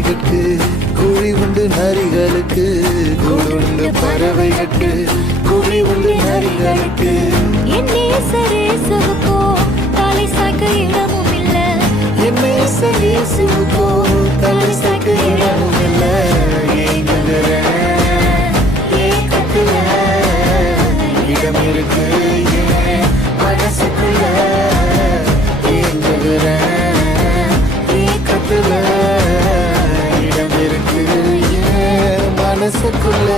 பறவைகளுக்கு குழி உண்டு நரிகளுக்கு கூடுண்டு பறவைகளுக்கு குழி உண்டு நரிகளுக்கு என் நேசரேசுவுக்கோ தலை சாய்க்க இடமும் இல்ல என் நேசரேசுவுக்கோ தலை சாய்க்க இடமும் இல்ல ஏக்கத்துல இடம் இருக்கு ஏன் மனசுக்குள்ள ஏக்கத்துல இடம் இருக்கு ஏன் மனசுக்குள்ள